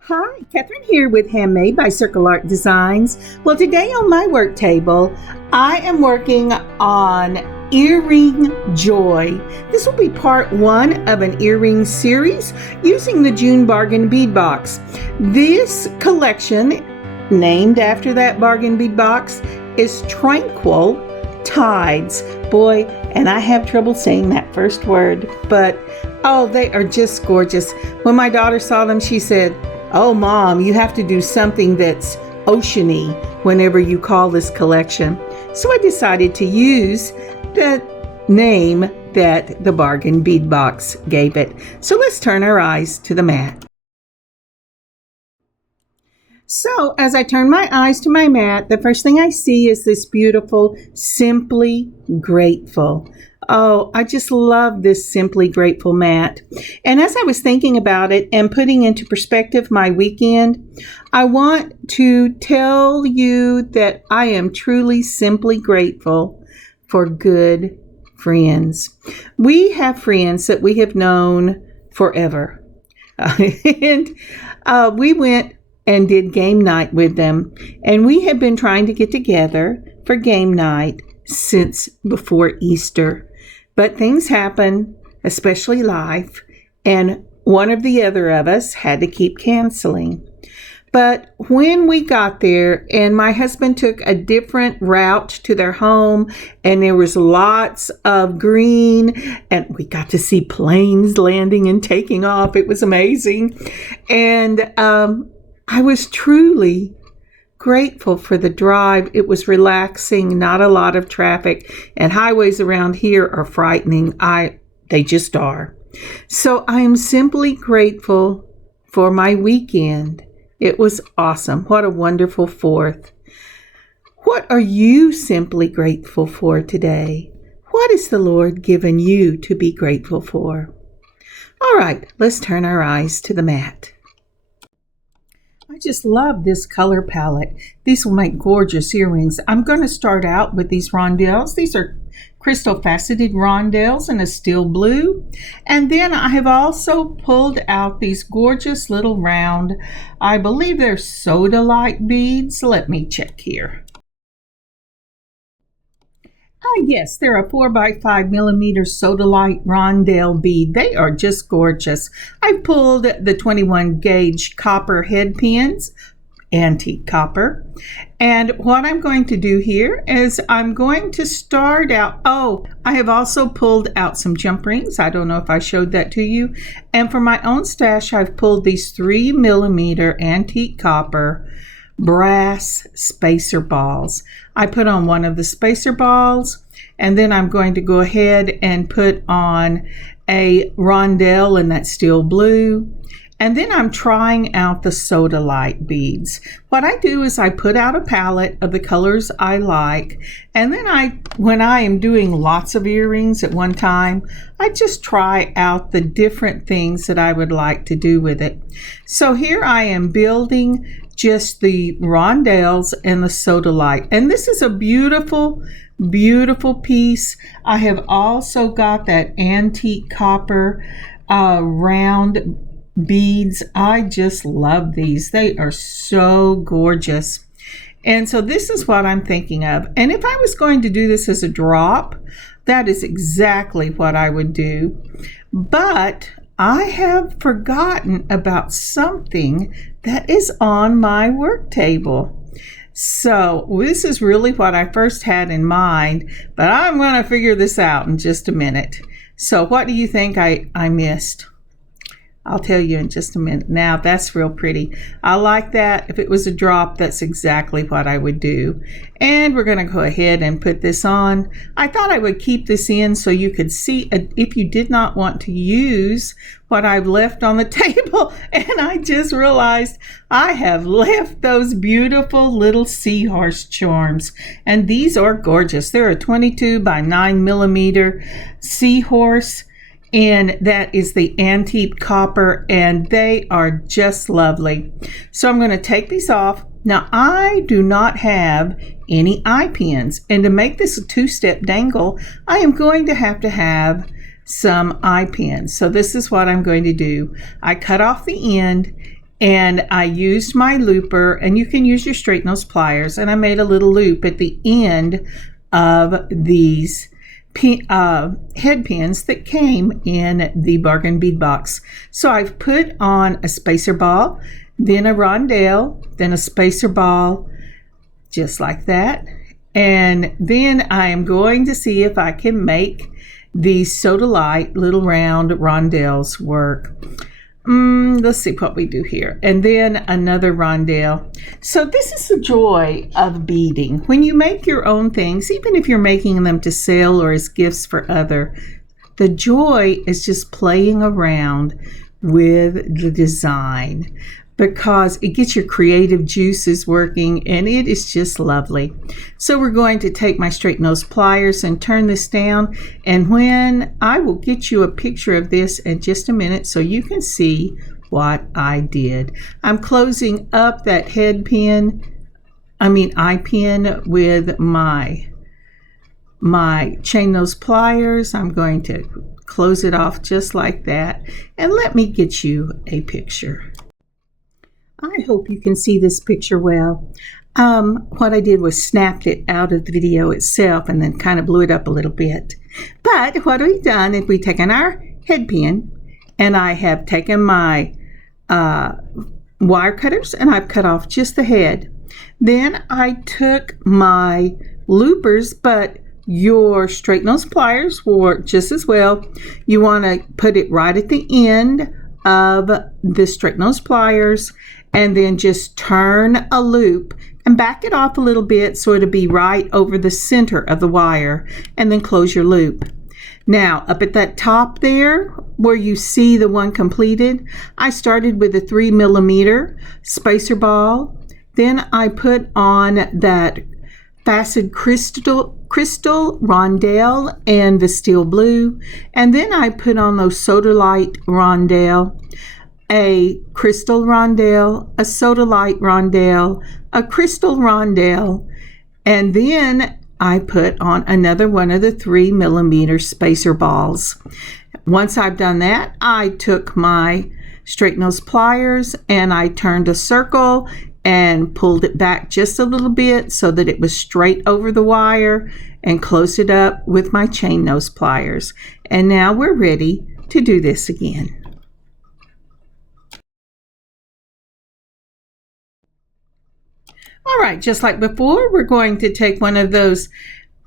Hi, Kathryn here with Handmade by Circle Art Designs. Well, today on my work table, I am working on Earring Joy. This will be part one of an earring series using the June Bargain Bead Box. This collection, named after that bargain bead box, is Tranquil Tides. Boy, and I have trouble saying that first word, but oh, they are just gorgeous. When my daughter saw them, she said, "Oh, Mom, you have to do something that's oceany whenever you call this collection." So I decided to use the name that the Bargain Bead Box gave it. So let's turn our eyes to the mat. So as I turn my eyes to my mat, the first thing I see is this beautiful Simply Grateful. Oh, I just love this Simply Grateful mat. And as I was thinking about it and putting into perspective my weekend, I want to tell you that I am truly simply grateful for good friends. We have friends that we have known forever. And we went and did game night with them. And we have been trying to get together for game night since before Easter. But things happen, especially life, and one of the other of us had to keep canceling. But when we got there and my husband took a different route to their home and there was lots of green and we got to see planes landing and taking off. It was amazing. And I was truly grateful for the drive. It was relaxing, not a lot of traffic, and highways around here are frightening. They just are. So I am simply grateful for my weekend. It was awesome. What a wonderful 4th. What are you simply grateful for today? What has the Lord given you to be grateful for? All right, let's turn our eyes to the mat. I just love this color palette. These will make gorgeous earrings. I'm going to start out with these rondelles. These are crystal faceted rondelles in a steel blue. And then I have also pulled out these gorgeous little round, I believe they're sodalite beads. Let me check here. Yes, they're a 4x5 millimeter sodalite rondelle bead. They are just gorgeous. I pulled the 21 gauge copper head pins, antique copper. And what I'm going to do here is I'm going to start out. Oh, I have also pulled out some jump rings. I don't know if I showed that to you. And for my own stash, I've pulled these 3 millimeter antique copper brass spacer balls. I put on one of the spacer balls, and then I'm going to go ahead and put on a rondelle in that steel blue. And then I'm trying out the sodalite beads. What I do is I put out a palette of the colors I like, and then when I am doing lots of earrings at one time, I just try out the different things that I would like to do with it. So here I am building just the rondelles and the sodalite. And this is a beautiful, beautiful piece. I have also got that antique copper round beads. I just love these. They are so gorgeous. And so this is what I'm thinking of. And if I was going to do this as a drop, that is exactly what I would do. But I have forgotten about something that is on my work table. So this is really what I first had in mind, but I'm going to figure this out in just a minute. So what do you think I missed? I'll tell you in just a minute. Now that's real pretty. I like that. If it was a drop, that's exactly what I would do. And we're going to go ahead and put this on. I thought I would keep this in so you could see if you did not want to use what I've left on the table. And I just realized I have left those beautiful little seahorse charms. And these are gorgeous. They're a 22 by 9 millimeter seahorse. And that is the antique copper, and they are just lovely. So I'm going to take these off. Now I do not have any eye pins, and to make this a 2-step dangle, I am going to have some eye pins. So this is what I'm going to do. I cut off the end And I used my looper, and you can use your straight nose pliers, and I made a little loop at the end of these head pins that came in the bargain bead box. So I've put on a spacer ball, then a rondelle, then a spacer ball, just like that. And then I am going to see if I can make these Sodalite little round rondelles work. Let's see what we do here. And then another rondelle. So this is the joy of beading. When you make your own things, even if you're making them to sell or as gifts for other, the joy is just playing around with the design, because it gets your creative juices working, and it is just lovely. So we're going to take my straight nose pliers and turn this down, and when I will get you a picture of this in just a minute so you can see what I did. I'm closing up that eye pin with my chain nose pliers. I'm going to close it off just like that, and let me get you a picture. I hope you can see this picture well. What I did was snapped it out of the video itself and then kind of blew it up a little bit. But what we've done is we've taken our head pin, and I have taken my wire cutters, and I've cut off just the head. Then I took my loopers, but your straight nose pliers work just as well. You want to put it right at the end of the straight nose pliers, and then just turn a loop and back it off a little bit so it'll be right over the center of the wire, and then close your loop. Now, up at that top there where you see the one completed, I started with a 3mm spacer ball. Then I put on that faceted crystal rondelle and the steel blue, and then I put on those Sodalite rondelle, a crystal rondelle, a Sodalite rondelle, a crystal rondelle, and then I put on another one of the 3mm spacer balls. Once I've done that, I took my straight nose pliers and I turned a circle and pulled it back just a little bit so that it was straight over the wire, and closed it up with my chain nose pliers. And now we're ready to do this again. All right, just like before, we're going to take one of those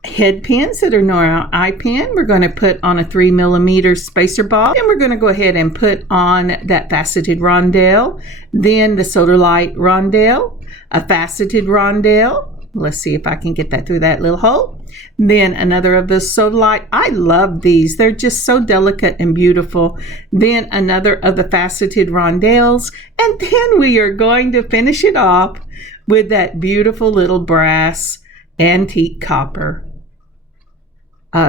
head pins that are normal eye pin. We're going to put on a 3mm spacer ball, and we're going to go ahead and put on that faceted rondelle, then the Sodalite rondelle, a faceted rondelle. Let's see if I can get that through that little hole. Then another of the Sodalite. I love these. They're just so delicate and beautiful. Then another of the faceted rondelles. And then we are going to finish it off with that beautiful little brass antique copper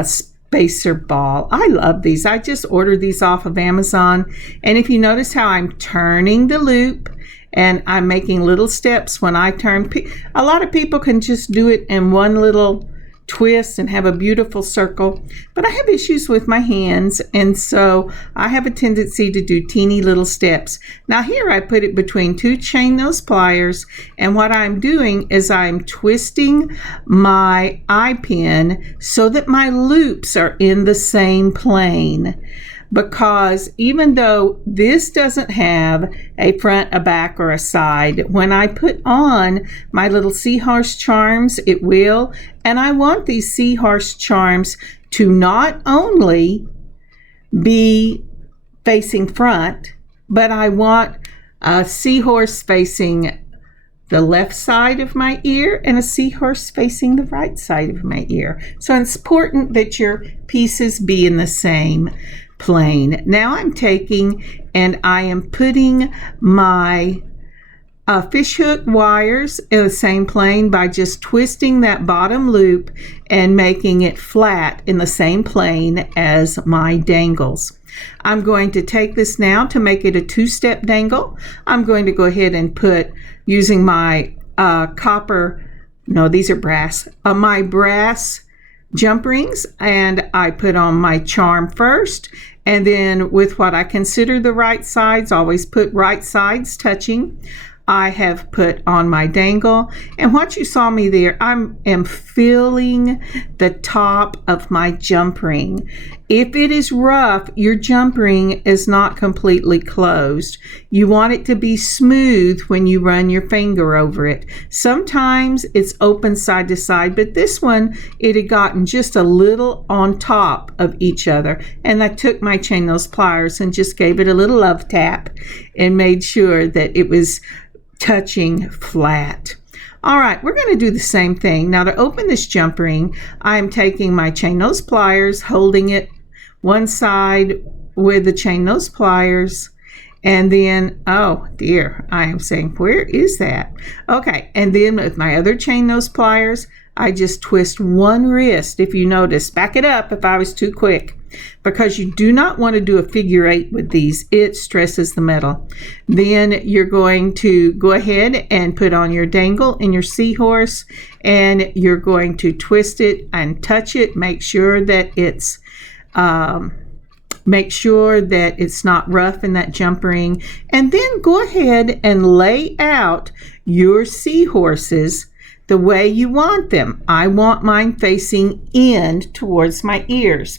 spacer ball. I love these. I just ordered these off of Amazon. And if you notice how I'm turning the loop and I'm making little steps when I turn, a lot of people can just do it in one little twist and have a beautiful circle, but I have issues with my hands, and so I have a tendency to do teeny little steps. Now here I put it between two chain nose pliers, and what I'm doing is I'm twisting my eye pin so that my loops are in the same plane, because even though this doesn't have a front, a back, or a side, when I put on my little seahorse charms, it will. And I want these seahorse charms to not only be facing front, but I want a seahorse facing the left side of my ear and a seahorse facing the right side of my ear. So it's important that your pieces be in the same plane. Now I'm taking and I am putting my fishhook wires in the same plane by just twisting that bottom loop and making it flat in the same plane as my dangles. I'm going to take this now to make it a two-step dangle. I'm going to go ahead and put, using my my brass jump rings, and I put on my charm first, and then with what I consider the right sides, always put right sides touching, I have put on my dangle. And what you saw me there, I am filling the top of my jump ring. If it is rough, your jump ring is not completely closed. You want it to be smooth when you run your finger over it. Sometimes it's open side to side, but this one, it had gotten just a little on top of each other. And I took my chain nose pliers and just gave it a little love tap and made sure that it was touching flat. All right, we're going to do the same thing. Now to open this jump ring, I'm taking my chain nose pliers, holding it one side with the chain nose pliers, and then, oh dear, I am saying, where is that? Okay, and then with my other chain nose pliers, I just twist one wrist. If you notice, back it up if I was too quick, because you do not want to do a figure eight with these. It stresses the metal. Then you're going to go ahead and put on your dangle and your seahorse, and you're going to twist it and touch it. Make sure that it's not rough in that jump ring, and then go ahead and lay out your seahorses the way you want them. I want mine facing in towards my ears.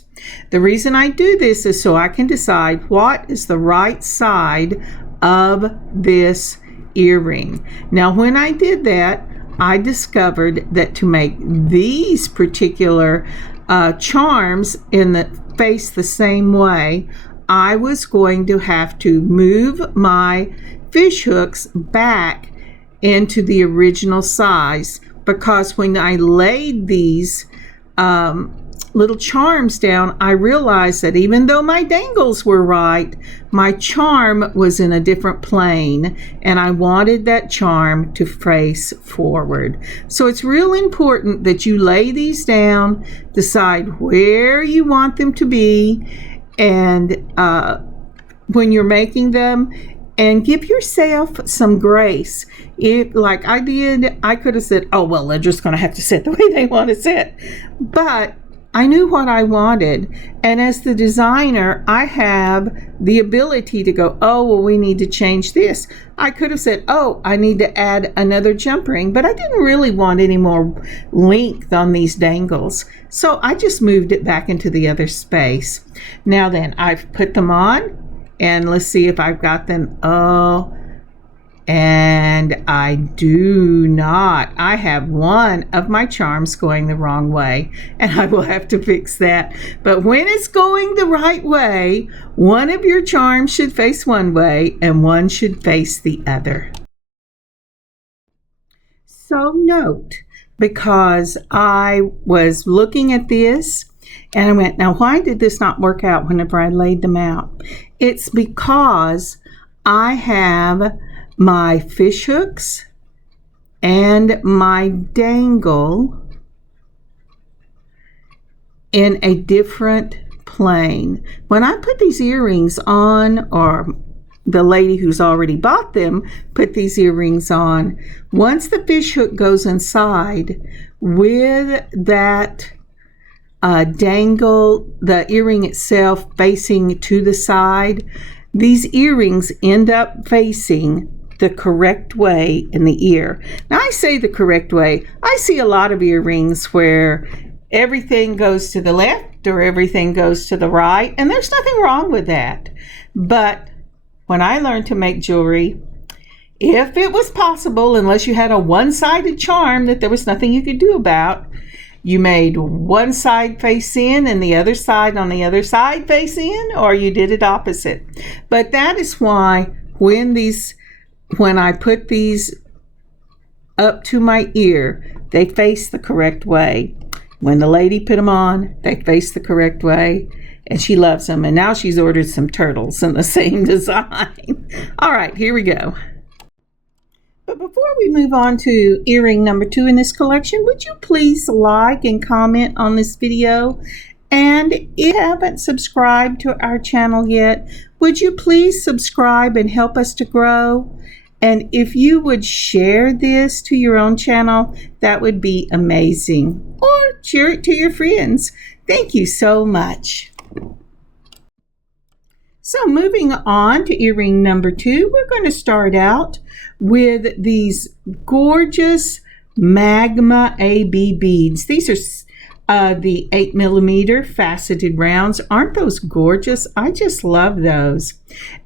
The reason I do this is so I can decide what is the right side of this earring. Now, when I did that, I discovered that to make these particular charms face the same way, I was going to have to move my fish hooks back into the original size, because when I laid these little charms down, I realized that even though my dangles were right, my charm was in a different plane, and I wanted that charm to face forward. So it's real important that you lay these down, decide where you want them to be, and when you're making them, and give yourself some grace. If, like I did, I could have said, oh, well, they're just going to have to sit the way they want to sit. But I knew what I wanted. And as the designer, I have the ability to go, oh, well, we need to change this. I could have said, oh, I need to add another jump ring, but I didn't really want any more length on these dangles. So I just moved it back into the other space. Now then, I've put them on. And let's see if I've got them. Oh, and I do not. I have one of my charms going the wrong way, and I will have to fix that. But when it's going the right way, one of your charms should face one way and one should face the other. So note, because I was looking at this and I went, now why did this not work out whenever I laid them out? It's because I have my fish hooks and my dangle in a different plane. When I put these earrings on, or the lady who's already bought them put these earrings on, once the fish hook goes inside with that dangle, the earring itself facing to the side, these earrings end up facing the correct way in the ear. Now I say the correct way. I see a lot of earrings where everything goes to the left or everything goes to the right, and there's nothing wrong with that. But when I learned to make jewelry, if it was possible, unless you had a one-sided charm that there was nothing you could do about, you made one side face in and the other side on the other side face in, or you did it opposite. But that is why when I put these up to my ear, they face the correct way. When the lady put them on, they face the correct way, and she loves them. And now she's ordered some turtles in the same design. All right, here we go. But before we move on to earring number 2 in this collection, would you please like and comment on this video? And if you haven't subscribed to our channel yet, would you please subscribe and help us to grow? And if you would share this to your own channel, that would be amazing. Or share it to your friends. Thank you so much. So moving on to earring number 2, we're going to start out with these gorgeous Magma AB beads. These are the 8mm faceted rounds. Aren't those gorgeous? I just love those.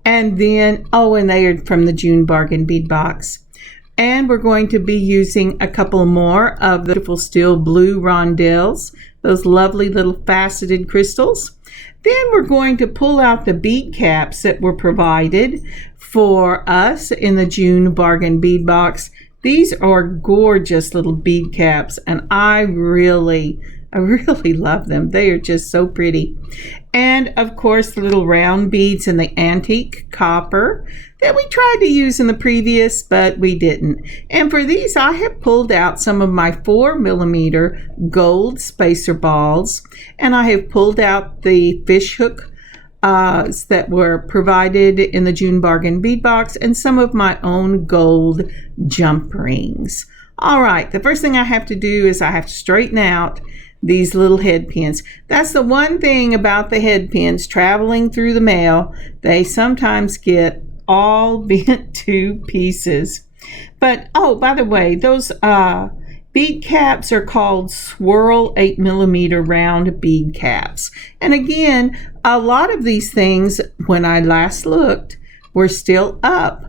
And then, and they are from the June Bargain Bead Box. And we're going to be using a couple more of the beautiful steel blue rondelles, those lovely little faceted crystals. Then we're going to pull out the bead caps that were provided for us in the June Bargain Bead Box. These are gorgeous little bead caps, and I really love them. They are just so pretty. And of course, the little round beads in the antique copper that we tried to use in the previous, but we didn't. And for these, I have pulled out some of my 4mm gold spacer balls, and I have pulled out the fish hook that were provided in the June Bargain Bead Box, and some of my own gold jump rings. All right, the first thing I have to do is I have to straighten out these little head pins. That's the one thing about the head pins traveling through the mail. They sometimes get all bent to pieces. But, by the way, those bead caps are called swirl 8mm round bead caps. And again, a lot of these things, when I last looked, were still up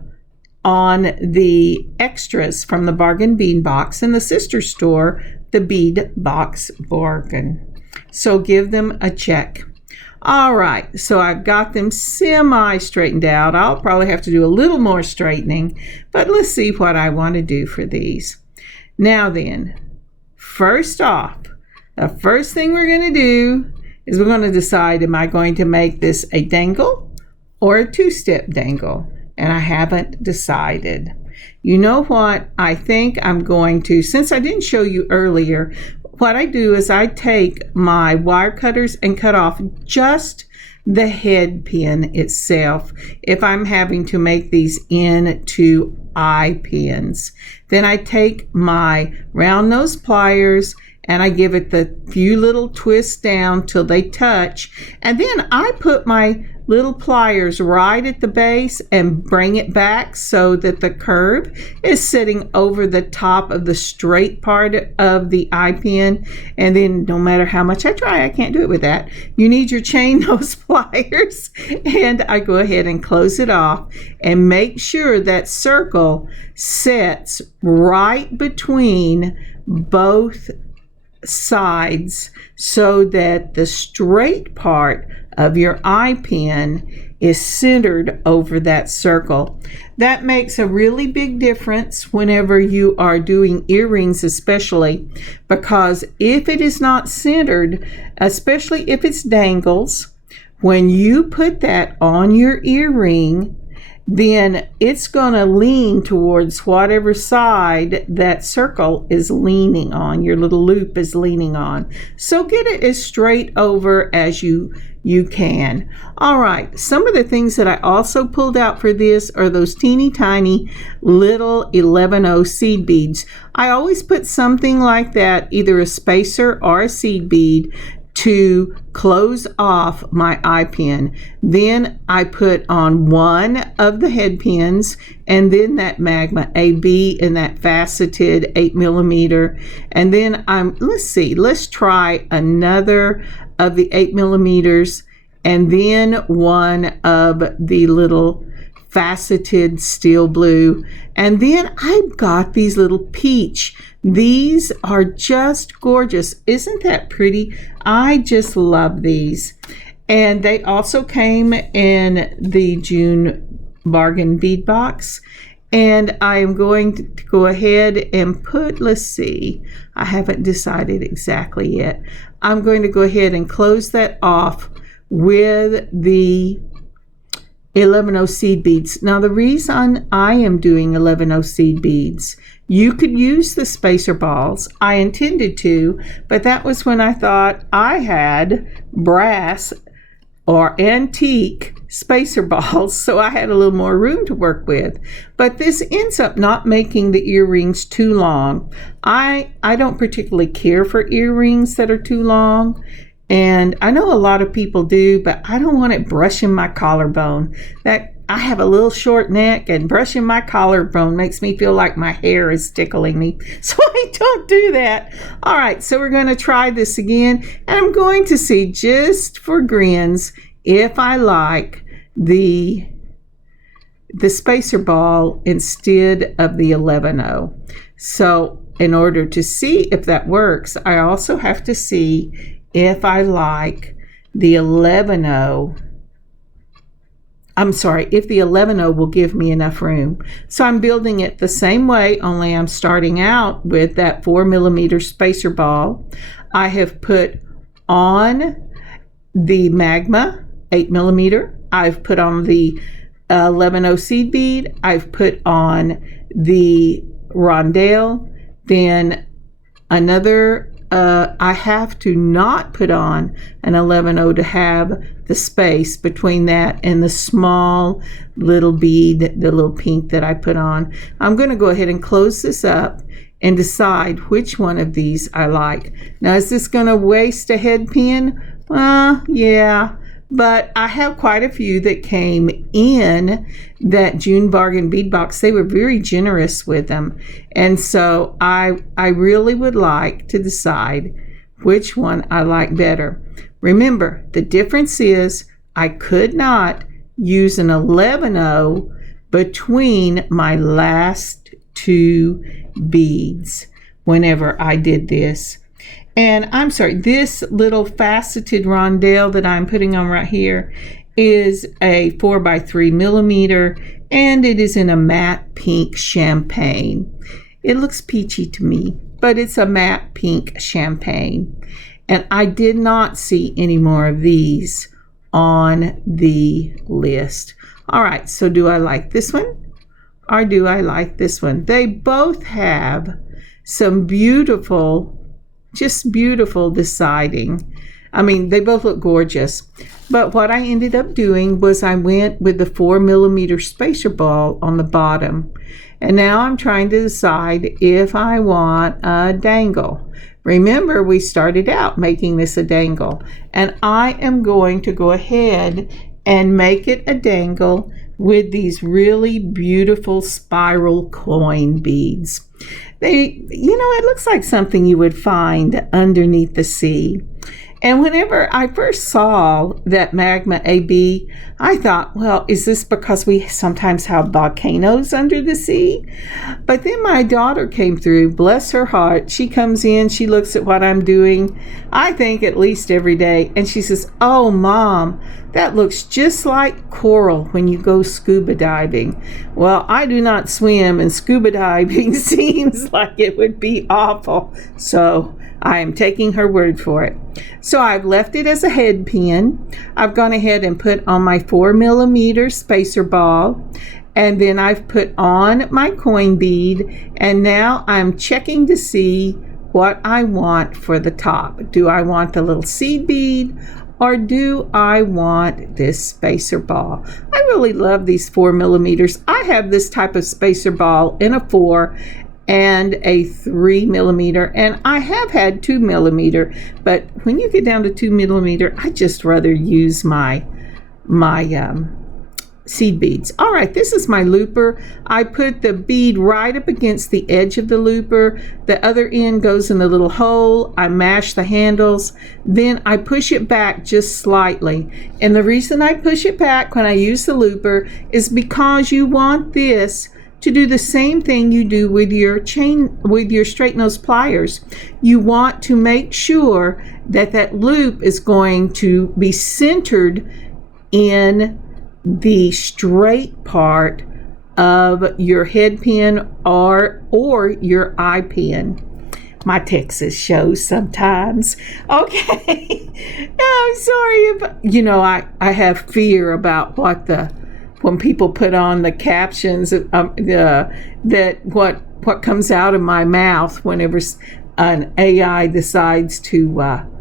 on the extras from the Bargain Bead Box in the sister store, the Bead Box Bargain. So give them a check. All right, so I've got them semi-straightened out. I'll probably have to do a little more straightening, but let's see what I want to do for these. Now then, first off, the first thing we're going to do is we're going to decide, am I going to make this a dangle or a two-step dangle? And I haven't decided. You know what? I think I'm going to, since I didn't show you earlier, what I do is I take my wire cutters and cut off just the head pin itself if I'm having to make these into eye pins. Then I take my round nose pliers and I give it the few little twists down till they touch, and then I put my little pliers right at the base and bring it back so that the curve is sitting over the top of the straight part of the eye pin. And then no matter how much I try, I can't do it with that. You need your chain nose pliers, and I go ahead and close it off and make sure that circle sits right between both sides so that the straight part of your eye pin is centered over that circle. That makes a really big difference whenever you are doing earrings, especially because if it is not centered, especially if it's dangles, when you put that on your earring, then it's going to lean towards whatever side that circle is leaning on, your little loop is leaning on. So get it as straight over as you can. All right, some of the things that I also pulled out for this are those teeny tiny little 11/0 seed beads. I always put something like that, either a spacer or a seed bead, to close off my eye pin. Then I put on one of the head pins, and then that Magma AB in that faceted 8mm. And then let's try another of the 8mm, and then one of the little faceted steel blue. And then I've got these little peach. These are just gorgeous. Isn't that pretty? I just love these. And they also came in the June Bargain Bead Box. And I am going to go ahead and put, let's see, I haven't decided exactly yet. I'm going to go ahead and close that off with the 11/0 seed beads. Now the reason I am doing 11/0 seed beads, you could use the spacer balls. I intended to, but that was when I thought I had brass or antique spacer balls, so I had a little more room to work with. But this ends up not making the earrings too long. I don't particularly care for earrings that are too long, and I know a lot of people do, but I don't want it brushing my collarbone. That I have a little short neck, and brushing my collarbone makes me feel like my hair is tickling me. So I don't do that. All right, so we're going to try this again, and I'm going to see, just for grins, if I like the spacer ball instead of the 11-0. So in order to see if that works, I also have to see if I like the 11-0. I'm sorry, if the 11-0 will give me enough room. So I'm building it the same way, only I'm starting out with that 4mm spacer ball. I have put on the Magma 8mm. I've put on the 11-0 seed bead. I've put on the rondelle. Then another, I have to not put on an 11-0 to have the space between that and the small little bead, the little pink that I put on. I'm going to go ahead and close this up and decide which one of these I like. Now, is this going to waste a head pin? Yeah. But I have quite a few that came in that June Bargain Bead Box. They were very generous with them. And so I really would like to decide which one I like better. Remember, the difference is I could not use an 11-0 between my last two beads whenever I did this. And I'm sorry, this little faceted rondelle that I'm putting on right here is a 4x3mm, and it is in a matte pink champagne. It looks peachy to me, but it's a matte pink champagne. And I did not see any more of these on the list. All right, so do I like this one or do I like this one? They both have some beautiful, just beautiful deciding. I mean, they both look gorgeous. But what I ended up doing was I went with the 4mm spacer ball on the bottom. And now I'm trying to decide if I want a dangle. Remember, we started out making this a dangle. And I am going to go ahead and make it a dangle with these really beautiful spiral coin beads. It looks like something you would find underneath the sea. And whenever I first saw that Magma AB, I thought, well, is this because we sometimes have volcanoes under the sea? But then my daughter came through, bless her heart. She comes in, she looks at what I'm doing, I think at least every day, and she says, oh, Mom, that looks just like coral when you go scuba diving. Well, I do not swim, and scuba diving seems like it would be awful. So I am taking her word for it. So I've left it as a head pin. I've gone ahead and put on my 4mm spacer ball, and then I've put on my coin bead, and now I'm checking to see what I want for the top. Do I want the little seed bead, or do I want this spacer ball? I really love these 4mm. I have this type of spacer ball in a 4 and a 3mm, and I have had 2mm, but when you get down to 2mm, I just rather use my seed beads. All right, this is my looper. I put the bead right up against the edge of the looper. The other end goes in the little hole. I mash the handles. Then I push it back just slightly. And the reason I push it back when I use the looper is because you want this to do the same thing you do with your straight nose pliers. You want to make sure that that loop is going to be centered in the straight part of your head pin or your eye pin. My Texas shows sometimes. Okay. I'm sorry. I have fear about when people put on the captions that what comes out of my mouth whenever an AI decides to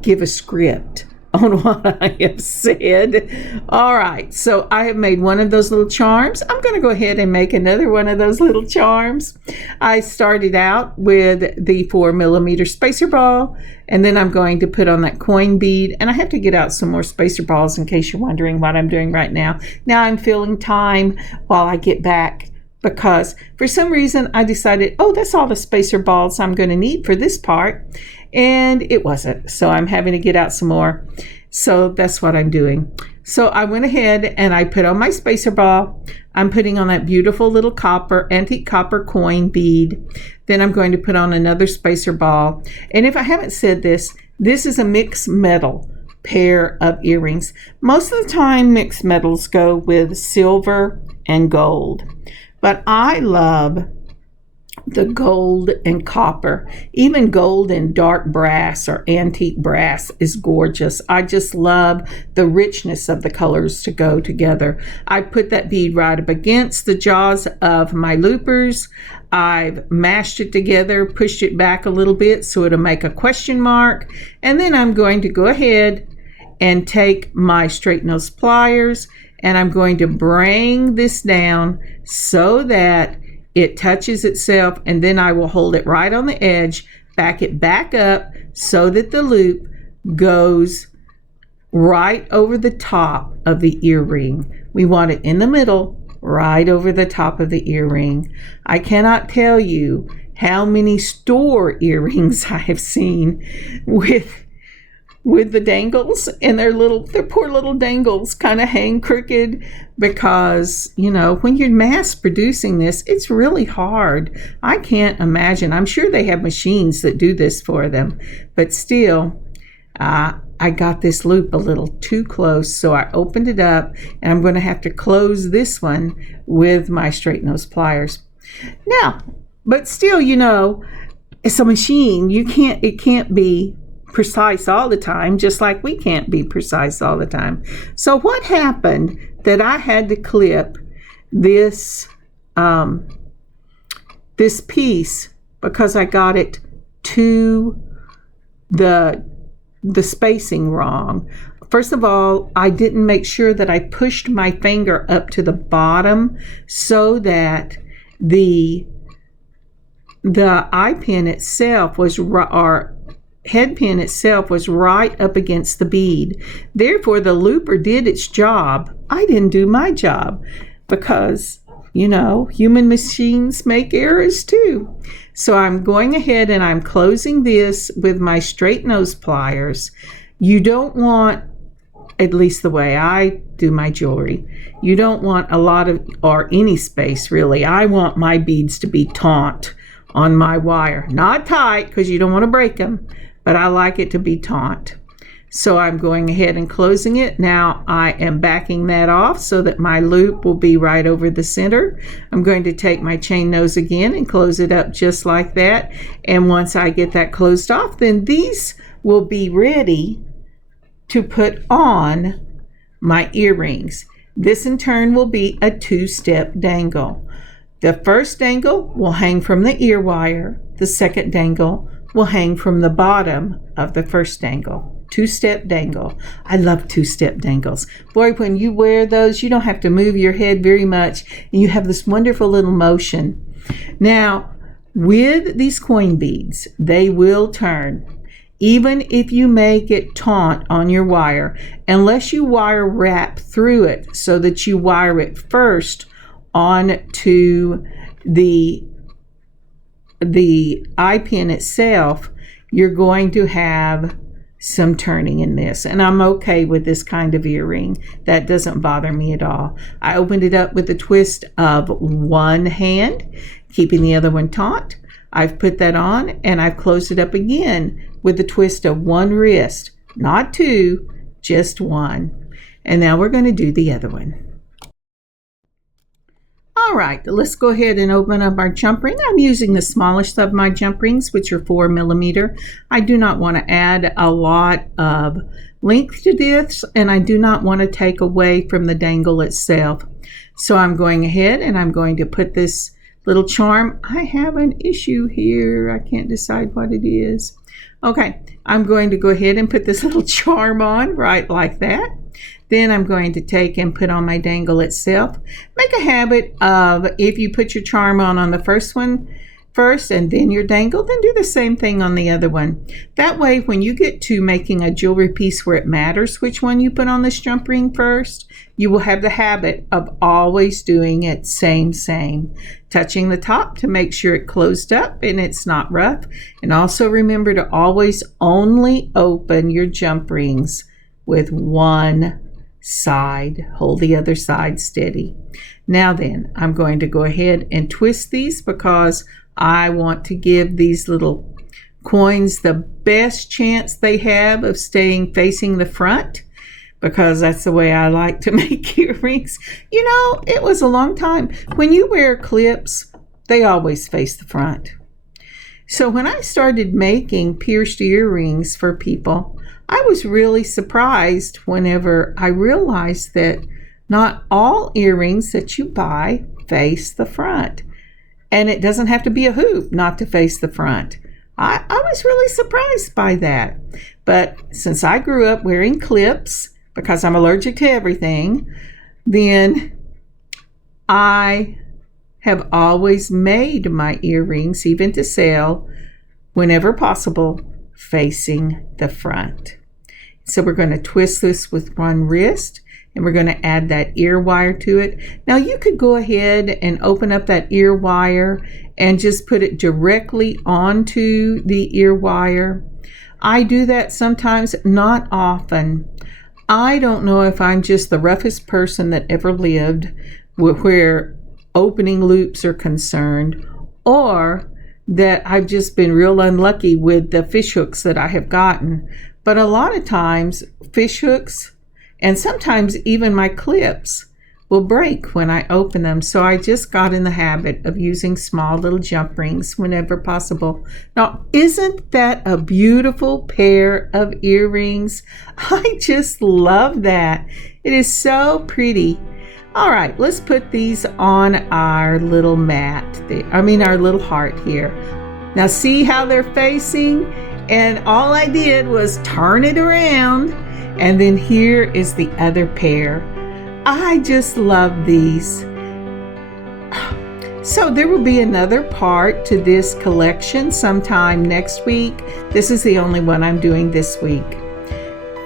give a script. on what I have said. All right, so I have made one of those little charms. I'm going to go ahead and make another one of those little charms. I started out with the 4mm spacer ball, and then I'm going to put on that coin bead, and I have to get out some more spacer balls in case you're wondering what I'm doing right now. Now I'm filling time while I get back, because for some reason I decided, oh, that's all the spacer balls I'm going to need for this part. And it wasn't. So I'm having to get out some more. So that's what I'm doing. So I went ahead and I put on my spacer ball. I'm putting on that beautiful little antique copper coin bead. Then I'm going to put on another spacer ball. And if I haven't said this, this is a mixed metal pair of earrings. Most of the time mixed metals go with silver and gold. But I love the gold and copper. Even gold and dark brass or antique brass is gorgeous. I just love the richness of the colors to go together. I put that bead right up against the jaws of my loopers. I've mashed it together, pushed it back a little bit so it'll make a question mark. And then I'm going to go ahead and take my straight nose pliers, and I'm going to bring this down so that it touches itself, and then I will hold it right on the edge, back it back up so that the loop goes right over the top of the earring. We want it in the middle, right over the top of the earring. I cannot tell you how many store earrings I have seen with the dangles, and their poor little dangles kind of hang crooked because, you know, when you're mass producing this, it's really hard. I can't imagine. I'm sure they have machines that do this for them, but still, I got this loop a little too close, so I opened it up, and I'm going to have to close this one with my straight nose pliers. Now, but still, you know, it's a machine. It can't be precise all the time, just like we can't be precise all the time. So what happened that I had to clip this this piece because I got it to the spacing wrong. First of all, I didn't make sure that I pushed my finger up to the bottom so that the eye pin itself was, or head pin itself was right up against the bead. Therefore, the looper did its job. I didn't do my job because, you know, human machines make errors too. So I'm going ahead and I'm closing this with my straight nose pliers. You don't want, at least the way I do my jewelry, you don't want a lot of, or any space really. I want my beads to be taut on my wire. Not tight because you don't want to break them, but I like it to be taut. So I'm going ahead and closing it. Now I am backing that off so that my loop will be right over the center. I'm going to take my chain nose again and close it up just like that. And once I get that closed off, then these will be ready to put on my earrings. This in turn will be a two-step dangle. The first dangle will hang from the ear wire. The second dangle will hang from the bottom of the first dangle. Two-step dangle. I love two-step dangles. Boy, when you wear those, you don't have to move your head very much, and you have this wonderful little motion. Now, with these coin beads, they will turn. Even if you make it taut on your wire, unless you wire wrap through it so that you wire it first onto the eye pin itself, you're going to have some turning in this, and I'm okay with this kind of earring. That doesn't bother me at all. I opened it up with a twist of one hand, keeping the other one taut. I've put that on, and I've closed it up again with the twist of one wrist, not two, just one. And now we're going to do the other one. All right, let's go ahead and open up our jump ring. I'm using the smallest of my jump rings, which are 4mm. I do not want to add a lot of length to this, and I do not want to take away from the dangle itself. So I'm going ahead and I'm going to put this little charm. I have an issue here. I can't decide what it is. Okay, I'm going to go ahead and put this little charm on right like that. Then I'm going to take and put on my dangle itself. Make a habit of, if you put your charm on the first one first and then your dangle, then do the same thing on the other one. That way, when you get to making a jewelry piece where it matters which one you put on this jump ring first, you will have the habit of always doing it same. Touching the top to make sure it closed up and it's not rough. And also remember to always only open your jump rings with one side. Hold the other side steady. Now then, I'm going to go ahead and twist these because I want to give these little coins the best chance they have of staying facing the front, because that's the way I like to make earrings. You know, it was a long time. When you wear clips, they always face the front. So when I started making pierced earrings for people, I was really surprised whenever I realized that not all earrings that you buy face the front. And it doesn't have to be a hoop not to face the front. I was really surprised by that. But since I grew up wearing clips, because I'm allergic to everything, then I have always made my earrings, even to sale, whenever possible, facing the front. So we're going to twist this with one wrist, and we're going to add that ear wire to it. Now you could go ahead and open up that ear wire and just put it directly onto the ear wire. I do that sometimes, not often. I don't know if I'm just the roughest person that ever lived where opening loops are concerned, or that I've just been real unlucky with the fish hooks that I have gotten. But a lot of times fish hooks and sometimes even my clips will break when I open them. So I just got in the habit of using small little jump rings whenever possible. Now, isn't that a beautiful pair of earrings? I just love that. It is so pretty. All right, let's put these on our little mat, our little heart here. Now see how they're facing? And all I did was turn it around. And then here is the other pair. I just love these. So there will be another part to this collection sometime next week. This is the only one I'm doing this week.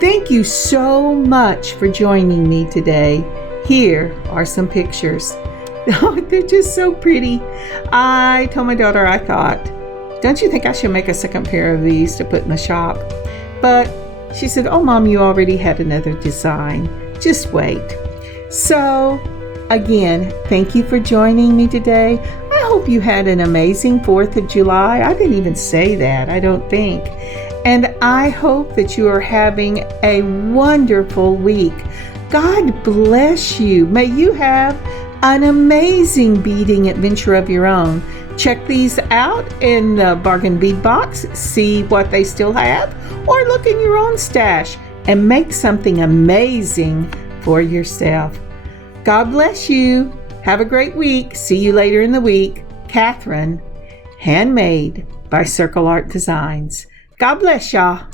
Thank you so much for joining me today. Here are some pictures. Oh, they're just so pretty. I told my daughter, I thought, don't you think I should make a second pair of these to put in the shop? But she said, oh, Mom, you already had another design. Just wait. So, again, thank you for joining me today. I hope you had an amazing 4th of July. I didn't even say that, I don't think. And I hope that you are having a wonderful week. God bless you. May you have an amazing beading adventure of your own. Check these out in the Bargain Bead Box, see what they still have, or look in your own stash and make something amazing for yourself. God bless you. Have a great week. See you later in the week. Kathryn, Handmade by Circle Art Designs. God bless y'all.